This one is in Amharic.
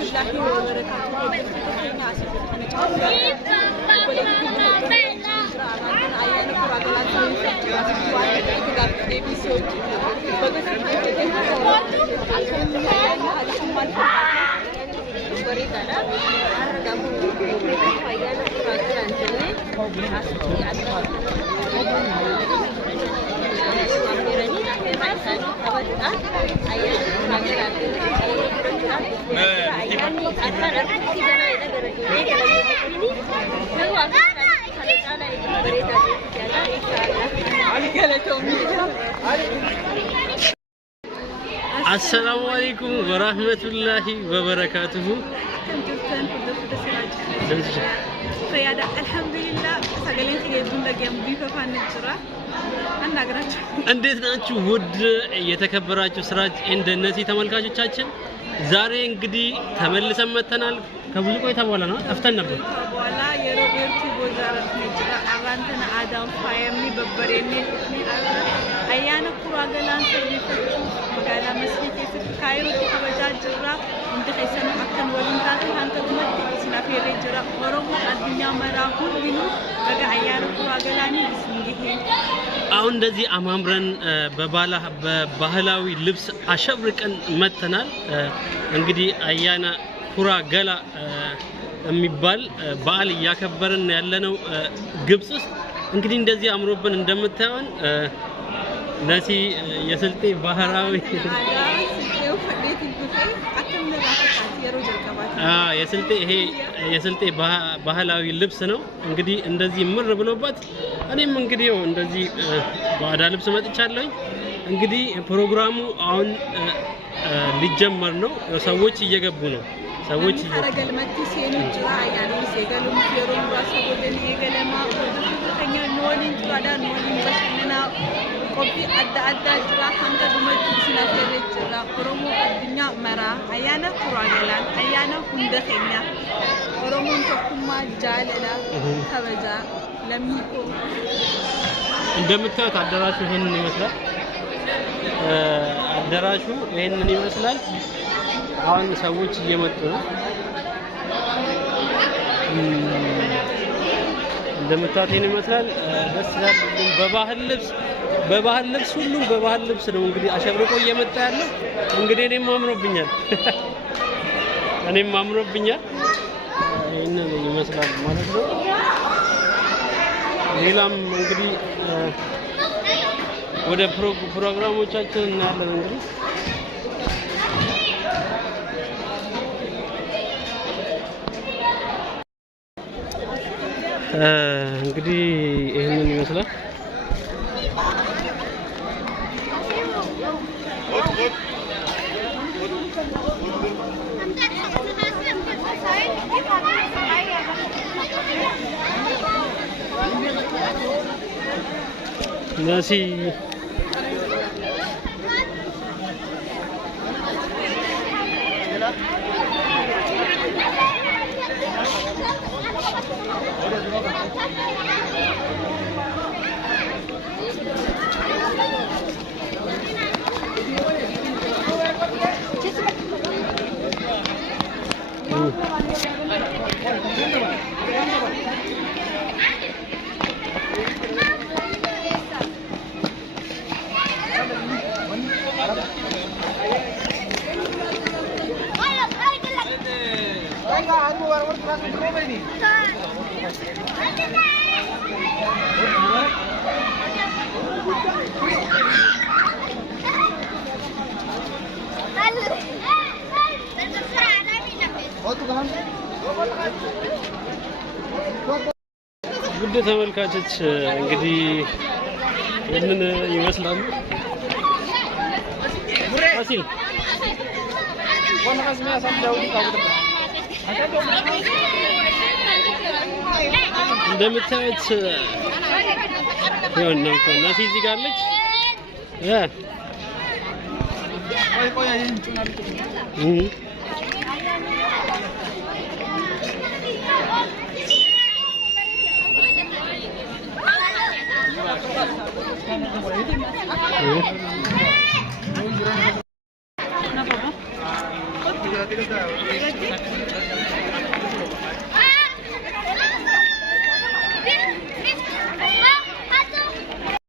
الله السلام عليكم ورحمة الله وبركاته. فيادا الحمد لله سجلين تجدون دقيقة مضيفة فنجرة أنا قرأت. እንዴት ናችሁ ውድ የተከበራችሁ ስራጅ እንደነዚህ ተመልካቾቻችን ዛሬ እንግዲህ ተመልሰን መተናል ከብዙ ቆይታ በኋላ ነው ጠፍተን ነበር በኋላ የሮቤርቱ ቦዛራት ነጅራ አራንተና አዳም ፋየምኒ በበሬኒ አያነ ኩራገላን ሰይፈቱ መጋላ መስጊድ ካይሮ ተበጃጅራ እንደ ኸይሰን አከን ወሊንታት አንተ ተመት ስናፈሬ ጅራ ኦሮሞ አድኛ መራሁን ቢኑ በጋ አያነ ኩራገላኒ እንግዲህ አሁን እንደዚህ አማምረን በባህላዊ ልብስ አሸብርቀን መተናል እንግዲህ አያና ኩራ ገላ የሚባል በዓል ያከበረን ያለነው ግብጽ ውስጥ እንግዲህ እንደዚህ አምሮብን እንደምታዩን ነሲ የስልጤ ባህራዊ የስልጤ ይሄ የስልጤ ባህላዊ ልብስ ነው እንግዲህ እንደዚህ ምር ብሎበት እኔም እንግዲህ እንደዚህ ባዳ ልብስ መጥቻለሁ እንግዲህ ፕሮግራሙ አሁን ሊጀመር ነው ሰዎች እየገቡ ነው ሰዎች አረገል መቲ ሲኖች ያያኒ ሲገሉም የሮም ራሱ ወደን የገለማ ወደተኛ ኖሊን ጣዳ ኖሊን በሽና ቆቢ አዳ ጅራ አንተ ድመት ሲናፈረ ጅራ ኦሮሞ አድኛ መራ አያነ ኩራገላን አያነ ሁንደተኛ ኦሮሞን ተኩማ ጃለላ ተበዛ ለሚቆ እንደምታዩት አዳራሹ ይሄንን ይመስላል አዳራሹ ይሄንን ይመስላል አሁን ሰዎች እየመጡ ነው እንደምታዩት ይሄን ይመስላል ደስ ይላል በባህል ልብስ ሁሉም በባህል ልብስ ነው እንግዲህ አሸብርቆ እየመጣ ያለው እንግዲህ እኔም አምሮብኛል ይሄንን ይመስላል ማለት ነው ሌላም እንግዲህ ወደ ፕሮግራሞቻችን እናያለን እንግዲህ ይሄንን ይመስላል ነሲ ውድ ተመልካቾች እንግዲህ ምን ይመስላል ፋሲል እንደምታዩት ይሁን ነው እናት እዚህ ጋር አለች